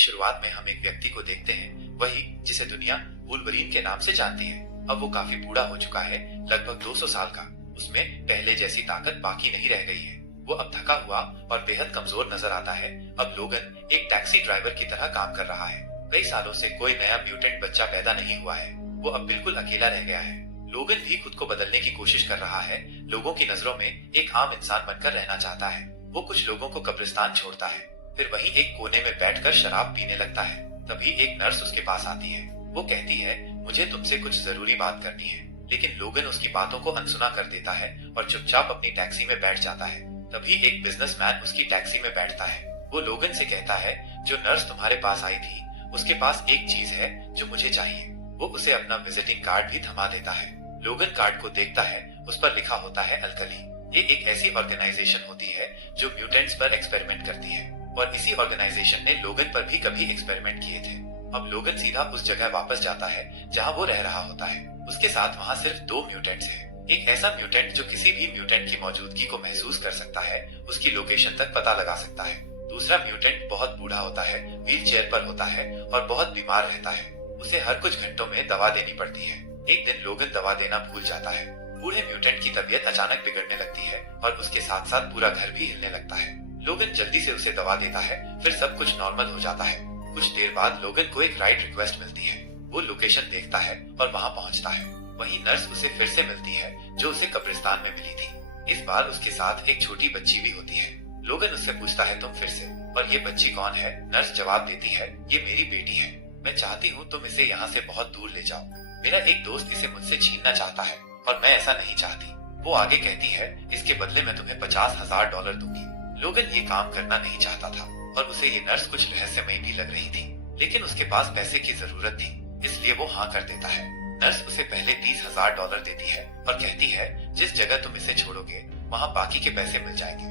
शुरुआत में हम एक व्यक्ति को देखते हैं, वही जिसे दुनिया वुल्वरीन के नाम से जानती है। अब वो काफी बूढ़ा हो चुका है, लगभग 200 साल का। उसमें पहले जैसी ताकत बाकी नहीं रह गई है। वो अब थका हुआ और बेहद कमजोर नजर आता है। अब लोगन एक टैक्सी ड्राइवर की तरह काम कर रहा है। कई सालों से कोई नया म्यूटेंट बच्चा पैदा नहीं हुआ है। वो अब बिल्कुल अकेला रह गया है। लोगन भी खुद को बदलने की कोशिश कर रहा है। लोगों की नजरों में एक आम इंसान बनकर रहना चाहता है। वो कुछ लोगों को कब्रिस्तान छोड़ता है, फिर वहीं एक कोने में बैठकर शराब पीने लगता है। तभी एक नर्स उसके पास आती है। वो कहती है, मुझे तुमसे कुछ जरूरी बात करनी है। लेकिन लोगन उसकी बातों को अनसुना कर देता है और चुपचाप अपनी टैक्सी में बैठ जाता है। तभी एक बिजनेसमैन उसकी टैक्सी में बैठता है। वो लोगन से कहता है, जो नर्स तुम्हारे पास आई थी, उसके पास एक चीज है जो मुझे चाहिए। वो उसे अपना विजिटिंग कार्ड भी थमा देता है। लोगन कार्ड को देखता है, उस पर लिखा होता है अल्कली। ये एक ऐसी ऑर्गेनाइजेशन होती है जो म्यूटेंट्स पर एक्सपेरिमेंट करती है, और इसी ऑर्गेनाइजेशन ने लोगन पर भी कभी एक्सपेरिमेंट किए थे। अब लोगन सीधा उस जगह वापस जाता है जहाँ वो रह रहा होता है। उसके साथ वहाँ सिर्फ 2 म्यूटेंट्स हैं। एक ऐसा म्यूटेंट जो किसी भी म्यूटेंट की मौजूदगी को महसूस कर सकता है, उसकी लोकेशन तक पता लगा सकता है। दूसरा म्यूटेंट बहुत बूढ़ा होता है, व्हील चेयर पर होता है और बहुत बीमार रहता है। उसे हर कुछ घंटों में दवा देनी पड़ती है। एक दिन लोगन दवा देना भूल जाता है। बूढ़े म्यूटेंट की तबीयत अचानक बिगड़ने लगती है और उसके साथ साथ पूरा घर भी हिलने लगता है। लोगन जल्दी से उसे दवा देता है, फिर सब कुछ नॉर्मल हो जाता है। कुछ देर बाद लोगन को एक राइड रिक्वेस्ट मिलती है। वो लोकेशन देखता है और वहाँ पहुँचता है। वहीं नर्स उसे फिर से मिलती है, जो उसे कब्रिस्तान में मिली थी। इस बार उसके साथ एक छोटी बच्ची भी होती है। लोगन उससे पूछता है, तुम फिर से, और ये बच्ची कौन है? नर्स जवाब देती है, ये मेरी बेटी है। मैं चाहती हूँ तुम इसे यहाँ से बहुत दूर ले जाओ। मेरा एक दोस्त इसे मुझसे छीनना चाहता है और मैं ऐसा नहीं चाहती। वो आगे कहती है, इसके बदले मैं तुम्हें $50,000 दूंगी। लोगन ये काम करना नहीं चाहता था और उसे ये नर्स कुछ रहस्यमयी भी लग रही थी, लेकिन उसके पास पैसे की जरूरत थी, इसलिए वो हाँ कर देता है। नर्स उसे पहले $30,000 देती है और कहती है, जिस जगह तुम इसे छोड़ोगे वहाँ बाकी के पैसे मिल जाएंगे।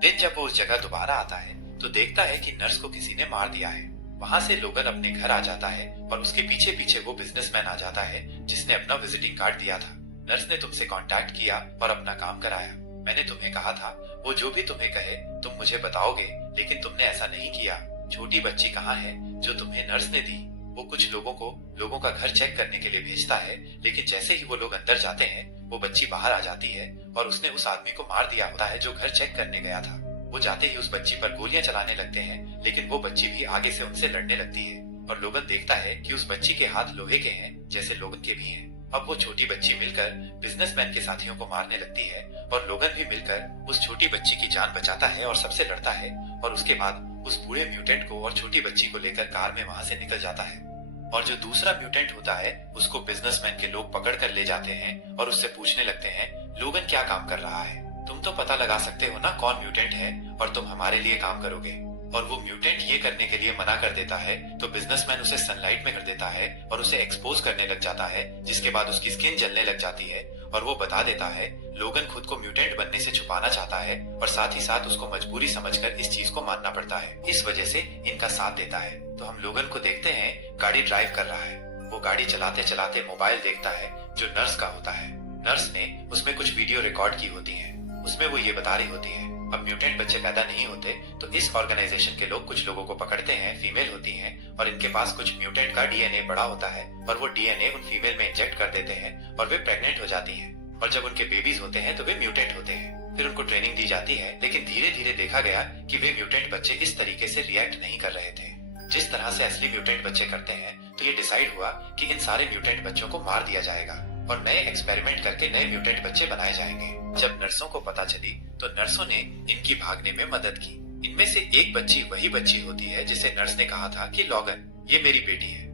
दिन जब वो उस जगह दोबारा आता है तो देखता है कि नर्स को किसी ने मार दिया है। वहाँ से लोगन अपने घर आ जाता है और उसके पीछे पीछे वो बिजनेसमैन आ जाता है जिसने अपना विजिटिंग कार्ड दिया था। नर्स ने तुमसे कांटेक्ट किया और अपना काम कराया। मैंने तुम्हें कहा था, वो जो भी तुम्हें कहे तुम मुझे बताओगे, लेकिन तुमने ऐसा नहीं किया। छोटी बच्ची कहाँ है जो तुम्हें नर्स ने दी? वो कुछ लोगों का घर चेक करने के लिए भेजता है, लेकिन जैसे ही वो लोग अंदर जाते हैं वो बच्ची बाहर आ जाती है और उसने उस आदमी को मार दिया होता है जो घर चेक करने गया था। वो जाते ही उस बच्ची पर गोलियां चलाने लगते हैं, लेकिन वो बच्ची भी आगे से उनसे लड़ने लगती है और लोगन देखता है कि उस बच्ची के हाथ लोहे के हैं जैसे लोगन के भी हैं। अब वो छोटी बच्ची मिलकर बिजनेसमैन के साथियों को मारने लगती है और लोगन भी मिलकर उस छोटी बच्ची की जान बचाता है और सबसे लड़ता है, और उसके बाद उस बूढ़े म्यूटेंट को और छोटी बच्ची को लेकर कार में वहाँ से निकल जाता है। और जो दूसरा म्यूटेंट होता है उसको बिजनेसमैन के लोग पकड़ कर ले जाते हैं और उससे पूछने लगते हैं, लोगन क्या काम कर रहा है? तुम तो पता लगा सकते हो ना कौन म्यूटेंट है और तुम हमारे लिए काम करोगे। और वो म्यूटेंट ये करने के लिए मना कर देता है तो बिजनेसमैन उसे सनलाइट में कर देता है और उसे एक्सपोज करने लग जाता है, जिसके बाद उसकी स्किन जलने लग जाती है और वो बता देता है लोगन खुद को म्यूटेंट बनने से छुपाना चाहता है और साथ ही साथ उसको मजबूरी समझकर इस चीज को मानना पड़ता है। इस वजह से इनका साथ देता है। तो हम लोगन को देखते हैं गाड़ी ड्राइव कर रहा है। वो गाड़ी चलाते चलाते मोबाइल देखता है जो नर्स का होता है। नर्स ने उसमें कुछ वीडियो रिकॉर्ड की होती है। उसमें वो ये बता रही होती है, अब म्यूटेंट बच्चे पैदा नहीं होते तो इस ऑर्गेनाइजेशन के लोग कुछ लोगों को पकड़ते हैं, फीमेल होती हैं और इनके पास कुछ म्यूटेंट का डीएनए पड़ा होता है और वो डीएनए उन फीमेल में इंजेक्ट कर देते हैं और वे प्रेग्नेंट हो जाती हैं। और जब उनके बेबीज होते हैं तो वे म्यूटेंट होते हैं। फिर उनको ट्रेनिंग दी जाती है, लेकिन धीरे धीरे देखा गया कि वे म्यूटेंट बच्चे इस तरीके से रिएक्ट नहीं कर रहे थे जिस तरह से असली म्यूटेंट बच्चे करते हैं। तो ये डिसाइड हुआ कि इन सारे म्यूटेंट बच्चों को मार दिया जाएगा और नए एक्सपेरिमेंट करके नए म्यूटेंट बच्चे बनाए जाएंगे। जब नर्सों को पता चली तो नर्सों ने इनकी भागने में मदद की। इनमें से एक बच्ची वही बच्ची होती है जिसे नर्स ने कहा था कि लोगन, ये मेरी बेटी है।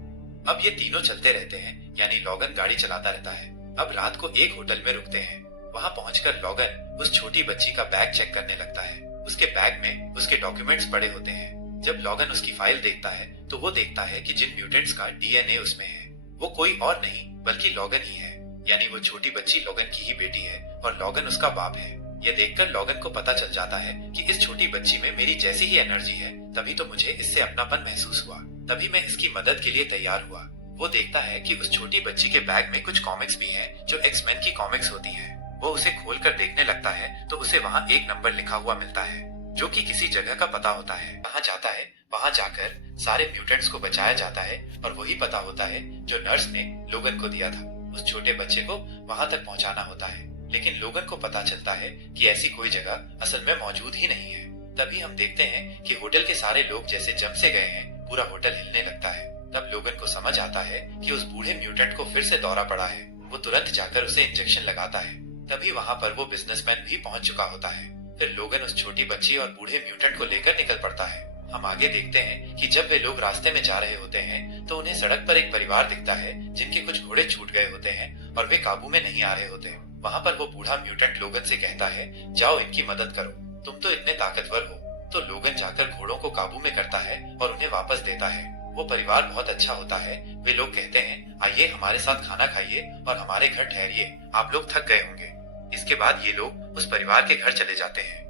अब ये तीनों चलते रहते हैं, यानी लोगन गाड़ी चलाता रहता है। अब रात को एक होटल में रुकते हैं। वहाँ पहुंचकर लोगन उस छोटी बच्ची का बैग चेक करने लगता है। उसके बैग में उसके डॉक्यूमेंट्स पड़े होते हैं। जब लोगन उसकी फाइल देखता है तो वो देखता है कि जिन म्यूटेंट्स का डीएनए उसमें है वो कोई और नहीं बल्कि लोगन ही है, यानी वो छोटी बच्ची लोगन की ही बेटी है और लोगन उसका बाप है। ये देखकर लोगन को पता चल जाता है कि इस छोटी बच्ची में मेरी जैसी ही एनर्जी है, तभी तो मुझे इससे अपनापन महसूस हुआ, तभी मैं इसकी मदद के लिए तैयार हुआ। वो देखता है कि उस छोटी बच्ची के बैग में कुछ कॉमिक्स भी हैं जो एक्समैन की कॉमिक्स होती हैं। वो उसे खोलकर देखने लगता है तो उसे वहाँ एक नंबर लिखा हुआ मिलता है। जो कि किसी जगह का पता होता है। वहां जाता है, वहां जाकर सारे म्यूटेंट्स को बचाया जाता है और वही पता होता है जो नर्स ने लोगन को दिया था। उस छोटे बच्चे को वहां तक पहुंचाना होता है, लेकिन लोगन को पता चलता है कि ऐसी कोई जगह असल में मौजूद ही नहीं है। तभी हम देखते हैं कि होटल के सारे लोग जैसे जम से गए हैं, पूरा होटल हिलने लगता है। तब लोगन को समझ आता है कि उस बूढ़े म्यूटेंट को फिर से दौरा पड़ा है। वो तुरंत जाकर उसे इंजेक्शन लगाता है। तभी वहां पर वो बिजनेसमैन भी पहुंच चुका होता है। फिर लोगन उस छोटी बच्ची और बूढ़े म्यूटेंट को लेकर निकल पड़ता है। हम आगे देखते हैं कि जब वे लोग रास्ते में जा रहे होते हैं तो उन्हें सड़क पर एक परिवार दिखता है जिनके कुछ घोड़े छूट गए होते हैं और वे काबू में नहीं आ रहे होते। वहां पर वो बूढ़ा म्यूटेंट लोगन से कहता है, जाओ इनकी मदद करो, तुम तो इतने ताकतवर हो। तो लोगन जाकर घोड़ों को काबू में करता है और उन्हें वापस देता है। वो परिवार बहुत अच्छा होता है। वे लोग कहते हैं, आइए हमारे साथ खाना खाइए और हमारे घर ठहरिए, आप लोग थक गए होंगे। इसके बाद ये लोग उस परिवार के घर चले जाते हैं।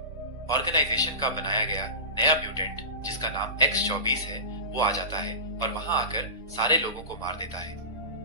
ऑर्गेनाइजेशन का बनाया गया नया म्यूटेंट जिसका नाम X-24 है, वो आ जाता है और वहां आकर सारे लोगों को मार देता है,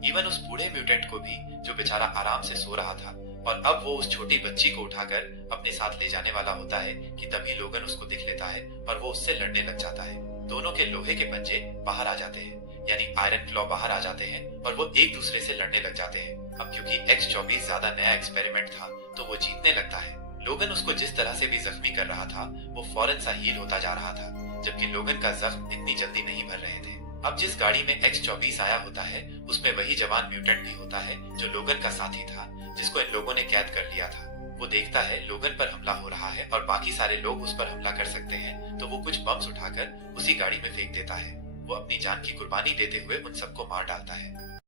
इवन उस बूढ़े म्यूटेंट को भी जो बेचारा आराम से सो रहा था। और अब वो उस छोटी बच्ची को उठाकर अपने साथ ले जाने वाला होता है कि तभी लोगन उसको दिख लेता है और वो उससे लड़ने लग जाता है। दोनों के लोहे के पंजे बाहर आ जाते हैं, यानी आयरन क्लॉ बाहर आ जाते हैं और वो एक दूसरे से लड़ने लग जाते हैं। अब क्योंकि X-24 ज्यादा नया एक्सपेरिमेंट था तो वो जीतने लगता है। लोगन उसको जिस तरह से भी जख्मी कर रहा था वो फौरन सा हील होता जा रहा था, जबकि लोगन का जख्म इतनी जल्दी नहीं भर रहे थे। अब जिस गाड़ी में X-24 आया होता है उसमें वही जवान म्यूटेंट भी होता है जो लोगन का साथी था, जिसको इन लोगों ने कैद कर लिया था। वो देखता है लोगन पर हमला हो रहा है और बाकी सारे लोग उस पर हमला कर सकते हैं, तो वो कुछ बम्स उठाकर उसी गाड़ी में फेंक देता है। वो अपनी जान की कुर्बानी देते हुए उन सबको मार डालता है।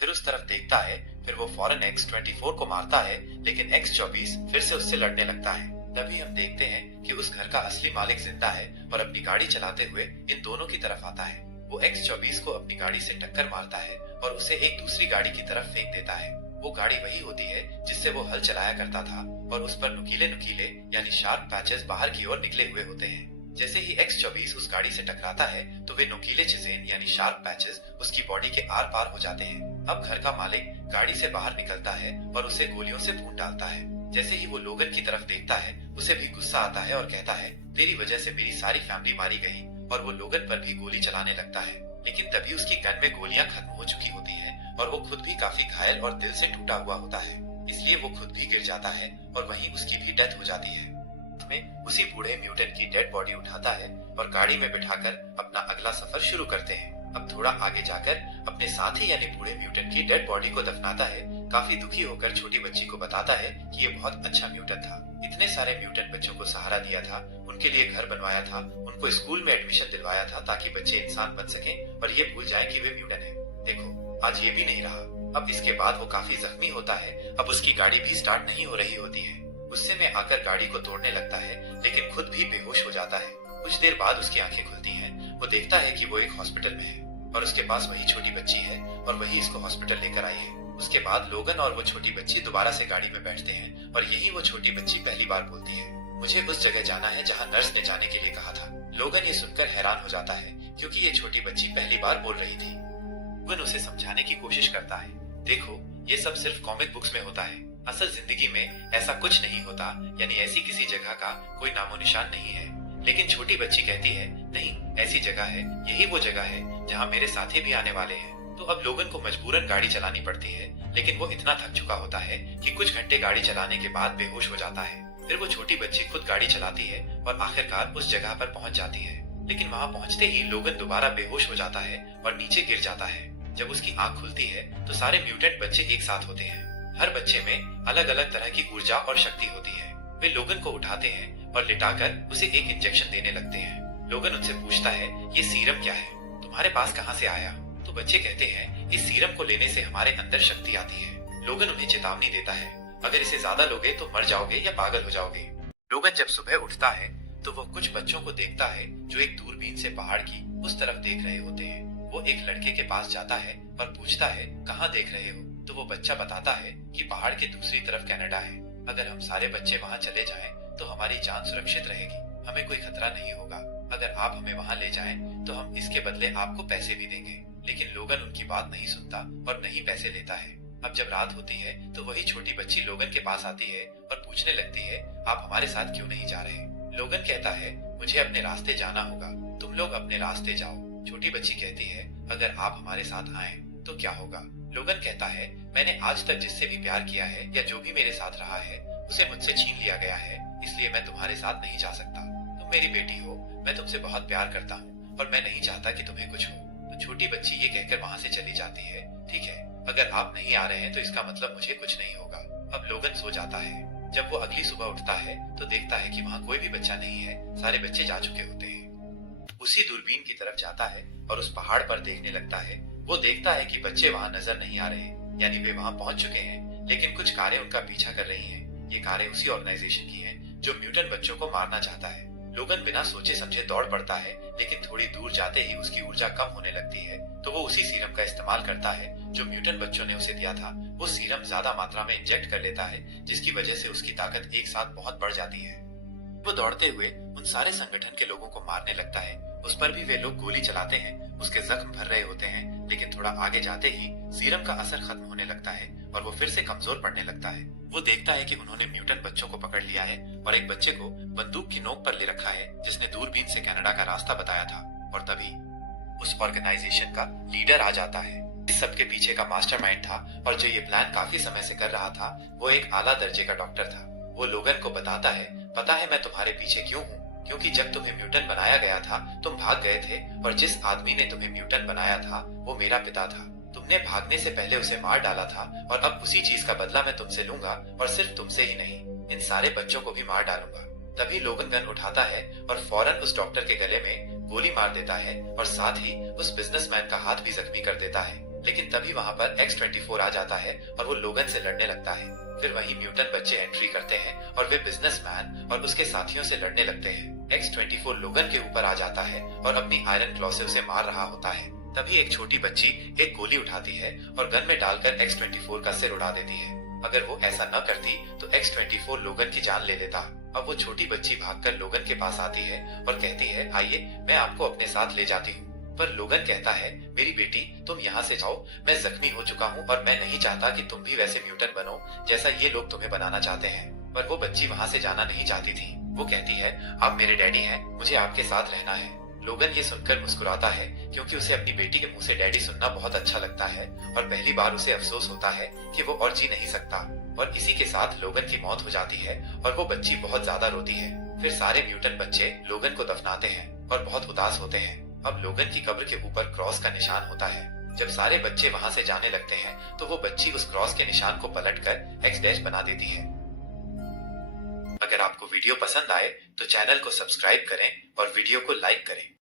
फिर उस तरफ देखता है, फिर वो फौरन X-24 को मारता है, लेकिन X-24 फिर से उससे लड़ने लगता है। तभी हम देखते हैं कि उस घर का असली मालिक जिंदा है और अपनी गाड़ी चलाते हुए इन दोनों की तरफ आता है। वो X-24 को अपनी गाड़ी से टक्कर मारता है और उसे एक दूसरी गाड़ी की तरफ फेंक देता है। वो गाड़ी वही होती है जिससे वो हल चलाया करता था और उस पर नुकीले नुकीले यानी शार्प पैचेस बाहर की ओर निकले हुए होते हैं। जैसे ही X-24 उस गाड़ी से टकराता है तो वे नुकीले चीजें यानी शार्प पैचेस उसकी बॉडी के आर पार हो जाते हैं। अब घर का मालिक गाड़ी से बाहर निकलता है और उसे गोलियों से भून डालता है। जैसे ही वो लोगन की तरफ देखता है उसे भी गुस्सा आता है और कहता है, तेरी वजह से मेरी सारी फैमिली मारी गई, और वो लोगन पर भी गोली चलाने लगता है। लेकिन तभी उसकी गन में गोलियां खत्म हो चुकी होती हैं और वो खुद भी काफी घायल और दिल से टूटा हुआ होता है, इसलिए वो खुद भी गिर जाता है और वहीं उसकी भी डेथ हो जाती है। में उसी बूढ़े म्यूटेंट की डेड बॉडी उठाता है और गाड़ी में बिठाकर अपना अगला सफर शुरू करते हैं। अब थोड़ा आगे जाकर अपने साथी यानी बूढ़े म्यूटेंट की डेड बॉडी को दफनाता है। काफी दुखी होकर छोटी बच्ची को बताता है कि ये बहुत अच्छा म्यूटेंट था, इतने सारे म्यूटेंट बच्चों को सहारा दिया था, उनके लिए घर बनवाया था, उनको स्कूल में एडमिशन दिलवाया था ताकि बच्चे इंसान बन सकें और ये भूल जाएं कि वे म्यूटेंट है। देखो आज ये भी नहीं रहा। अब इसके बाद वो काफी जख्मी होता है। अब उसकी गाड़ी भी स्टार्ट नहीं हो रही होती है। गुस्से में आकर गाड़ी को तोड़ने लगता है, लेकिन खुद भी बेहोश हो जाता है। कुछ देर बाद उसकी आंखें खुलती हैं। वो देखता है कि वो एक हॉस्पिटल में है और उसके पास वही छोटी बच्ची है और वही इसको हॉस्पिटल लेकर आई है। उसके बाद लोगन और वो छोटी बच्ची दोबारा से गाड़ी में बैठते हैं और यही वो छोटी बच्ची पहली बार बोलती है, मुझे उस जगह जाना है जहाँ नर्स ने जाने के लिए कहा था। लोगन ये सुनकर हैरान हो जाता है क्योंकि ये छोटी बच्ची पहली बार बोल रही थी। लोगन उसे समझाने की कोशिश करता है, देखो ये सब सिर्फ कॉमिक बुक्स में होता है, असल जिंदगी में ऐसा कुछ नहीं होता, यानी ऐसी किसी जगह का कोई नामो निशान नहीं है। लेकिन छोटी बच्ची कहती है, नहीं ऐसी जगह है, यही वो जगह है जहाँ मेरे साथी भी आने वाले हैं। तो अब लोगन को मजबूरन गाड़ी चलानी पड़ती है, लेकिन वो इतना थक चुका होता है कि कुछ घंटे गाड़ी चलाने के बाद बेहोश हो जाता है। फिर वो छोटी बच्ची खुद गाड़ी चलाती है और आखिरकार उस जगह पर पहुंच जाती है, लेकिन वहां पहुंचते ही लोगन दोबारा बेहोश हो जाता है और नीचे गिर जाता है। जब उसकी आंख खुलती है तो सारे म्यूटेंट बच्चे एक साथ होते हैं। हर बच्चे में अलग अलग तरह की ऊर्जा और शक्ति होती है। वे लोगन को उठाते हैं और लिटाकर उसे एक इंजेक्शन देने लगते हैं। लोगन उनसे पूछता है, ये सीरम क्या है, तुम्हारे पास कहाँ से आया? तो बच्चे कहते हैं, इस सीरम को लेने से हमारे अंदर शक्ति आती है। लोगन उन्हें चेतावनी देता है, अगर इसे ज्यादा लोगे तो मर जाओगे या पागल हो जाओगे। लोगन जब सुबह उठता है तो वो कुछ बच्चों को देखता है जो एक दूरबीन से पहाड़ की उस तरफ देख रहे होते हैं। वो एक लड़के के पास जाता है और पूछता है, कहाँ देख रहे हो? तो वो बच्चा बताता है कि पहाड़ के दूसरी तरफ कनाडा है। अगर हम सारे बच्चे वहाँ चले जाएं तो हमारी जान सुरक्षित रहेगी, हमें कोई खतरा नहीं होगा। अगर आप हमें वहाँ ले जाएं तो हम इसके बदले आपको पैसे भी देंगे। लेकिन लोगन उनकी बात नहीं सुनता और नहीं पैसे लेता है। अब जब रात होती है तो वही छोटी बच्ची लोगन के पास आती है और पूछने लगती है, आप हमारे साथ क्यों नहीं जा रहे? लोगन कहता है, मुझे अपने रास्ते जाना होगा, तुम लोग अपने रास्ते जाओ। छोटी बच्ची कहती है, अगर आप हमारे साथ आए तो क्या होगा? लोगन कहता है, मैंने आज तक जिससे भी प्यार किया है या जो भी मेरे साथ रहा है उसे मुझसे छीन लिया गया है, इसलिए मैं तुम्हारे साथ नहीं जा सकता। तुम मेरी बेटी हो, मैं तुमसे बहुत प्यार करता हूँ और मैं नहीं चाहता कि तुम्हें कुछ हो। तो छोटी बच्ची ये कहकर वहां से चली जाती है, ठीक है, अगर आप नहीं आ रहे हैं तो इसका मतलब मुझे कुछ नहीं होगा। अब लोगन सो जाता है। जब वो अगली सुबह उठता है तो देखता है कि वहाँ कोई भी बच्चा नहीं है, सारे बच्चे जा चुके होते हैं। उसी दूरबीन की तरफ जाता है और उस पहाड़ पर देखने लगता है। वो देखता है कि बच्चे वहाँ नजर नहीं आ रहे, यानी वे वहाँ पहुंच चुके हैं, लेकिन कुछ कारें उनका पीछा कर रही हैं। ये कारें उसी ऑर्गेनाइजेशन की हैं जो म्यूटेंट बच्चों को मारना चाहता है। लोगन बिना सोचे समझे दौड़ पड़ता है, लेकिन थोड़ी दूर जाते ही उसकी ऊर्जा कम होने लगती है, तो वो उसी सीरम का इस्तेमाल करता है जो म्यूटेंट बच्चों ने उसे दिया था। वो सीरम ज्यादा मात्रा में इंजेक्ट कर लेता है, जिसकी वजह से उसकी ताकत एक साथ बहुत बढ़ जाती है। वो दौड़ते हुए उन सारे संगठन के लोगों को मारने लगता है। उस पर भी वे लोग गोली चलाते हैं, उसके जख्म भर रहे होते हैं, लेकिन थोड़ा आगे जाते ही सीरम का असर खत्म होने लगता है और वो फिर से कमजोर पड़ने लगता है। वो देखता है कि उन्होंने म्यूटेंट बच्चों को पकड़ लिया है और एक बच्चे को बंदूक की नोक पर ले रखा है, जिसने दूरबीन से कनाडा का रास्ता बताया था। और तभी उस ऑर्गेनाइजेशन का लीडर आ जाता है। इस सब के पीछे का मास्टरमाइंड था और जो ये प्लान काफी समय से कर रहा था, वो एक आला दर्जे का डॉक्टर था। वो लोगन को बताता है, पता है मैं तुम्हारे पीछे क्यों हूँ? क्योंकि जब तुम्हें म्यूटेंट बनाया गया था तुम भाग गए थे और जिस आदमी ने तुम्हें म्यूटेंट बनाया था वो मेरा पिता था। तुमने भागने से पहले उसे मार डाला था और अब उसी चीज का बदला मैं तुमसे लूंगा और सिर्फ तुमसे ही नहीं, इन सारे बच्चों को भी मार डालूंगा। तभी लोगन गन उठाता है और फौरन उस डॉक्टर के गले में गोली मार देता है और साथ ही उस बिजनेसमैन का हाथ भी जख्मी कर देता है। लेकिन तभी वहाँ पर X-24 आ जाता है और वो लोगन से लड़ने लगता है। फिर वहीं म्यूटेंट बच्चे एंट्री करते हैं और वे बिजनेसमैन और उसके साथियों से लड़ने लगते हैं। X-24 लोगन के ऊपर आ जाता है और अपनी आयरन क्लॉ से उसे मार रहा होता है। तभी एक छोटी बच्ची एक गोली उठाती है और गन में डालकर X-24 का सिर उड़ा देती है। अगर वो ऐसा न करती तो X-24 लोगन की जान ले लेता। अब वो छोटी बच्ची भागकर लोगन के पास आती है और कहती है, आइए मैं आपको अपने साथ ले जाती हूँ। पर लोगन कहता है, मेरी बेटी तुम यहाँ से जाओ, मैं जख्मी हो चुका हूँ और मैं नहीं चाहता कि तुम भी वैसे म्यूटेंट बनो जैसा ये लोग तुम्हें बनाना चाहते हैं। पर वो बच्ची वहाँ से जाना नहीं चाहती थी। वो कहती है, आप मेरे डैडी हैं, मुझे आपके साथ रहना है। लोगन ये सुनकर मुस्कुराता है, क्योंकि उसे अपनी बेटी के मुंह से डैडी सुनना बहुत अच्छा लगता है और पहली बार उसे अफसोस होता है कि वो और जी नहीं सकता। और इसी के साथ लोगन की मौत हो जाती है और वो बच्ची बहुत ज्यादा रोती है। फिर सारे म्यूटेंट बच्चे लोगन को दफनाते हैं और बहुत उदास होते हैं। अब लोगन की कब्र के ऊपर क्रॉस का निशान होता है। जब सारे बच्चे वहां से जाने लगते हैं तो वो बच्ची उस क्रॉस के निशान को पलटकर X- बना देती है। अगर आपको वीडियो पसंद आए तो चैनल को सब्सक्राइब करें और वीडियो को लाइक करें।